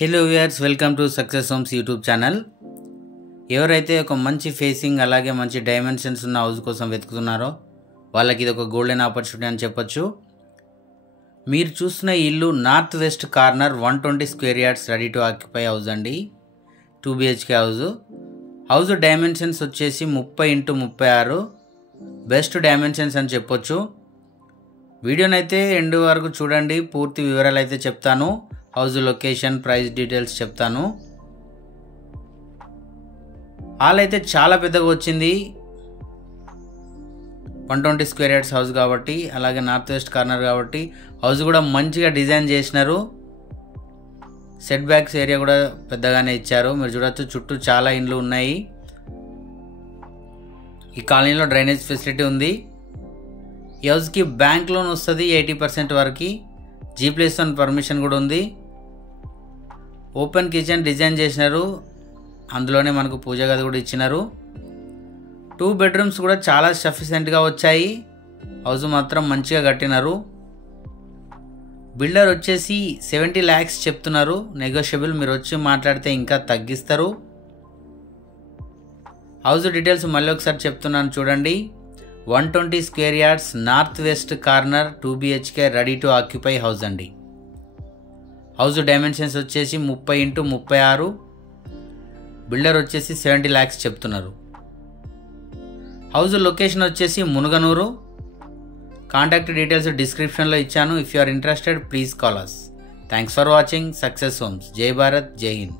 Hello viewers, welcome to success homes YouTube channel. ఎవరైతే ఒక మంచి ఫేసింగ్ అలాగే మంచి డైమెన్షన్స్ ఉన్న హౌస్ కోసం వెతుకుతున్నారో వాళ్ళకి ఇది ఒక గోల్డెన్ ఆపర్చునిటీ అని చెప్పొచ్చు. మీరు చూస్తున్న ఇల్లు north west corner 120 square yards ready to occupy house అండి. 2 BHK హౌస్ డైమెన్షన్స్ వచ్చేసి 30x36 బెస్ట్ డైమెన్షన్స్ అని చెప్పొచ్చు. వీడియోనైతే ఎండ్ వరకు చూడండి, పూర్తి వివరాలు అయితే చెప్తాను. హౌస్ లొకేషన్, ప్రైస్ డీటెయిల్స్ చెప్తాను. హాల్ అయితే చాలా పెద్దగా వచ్చింది, 120 స్క్వేర్ యార్డ్స్ హౌస్ కాబట్టి, అలాగే నార్త్ వెస్ట్ కార్నర్ కాబట్టి హౌస్ కూడా మంచిగా డిజైన్ చేసినారు. సెట్ బ్యాక్స్ ఏరియా కూడా పెద్దగానే ఇచ్చారు. మీరు చూడొచ్చు, చుట్టూ చాలా ఇండ్లు ఉన్నాయి. ఈ కాలనీలో డ్రైనేజ్ ఫెసిలిటీ ఉంది. ఈ హౌస్కి బ్యాంక్ లోన్ వస్తుంది 80% వరకు. G+1 పర్మిషన్ కూడా ఉంది. ఓపెన్ కిచెన్ డిజైన్ చేసినారు, అందులోనే మనకు పూజ గది కూడా ఇచ్చినారు. 2 బెడ్రూమ్స్ కూడా చాలా సఫిషియెంట్గా వచ్చాయి. హౌస్ మాత్రం మంచిగా కట్టినారు. బిల్డర్ వచ్చేసి 70 lakhs చెప్తున్నారు, నెగోషియబుల్. మీరు వచ్చి మాట్లాడితే ఇంకా తగ్గిస్తారు. హౌస్ డీటెయిల్స్ మళ్ళీ ఒకసారి చెప్తున్నాను చూడండి. 120 square yards north west corner 2 BHK ready to occupy house అండి. హౌస్ డైమెన్షన్స్ వచ్చేసి 30x36. బిల్డర్ వచ్చేసి 70 lakhs చెప్తున్నారు. హౌస్ లొకేషన్ వచ్చేసి మునుగనూరు. కాంటాక్ట్ డీటెయిల్స్ డిస్క్రిప్షన్లో ఇచ్చాను. If you are interested please call us. Thanks for watching success homes. జై భారత్, జై హింద్.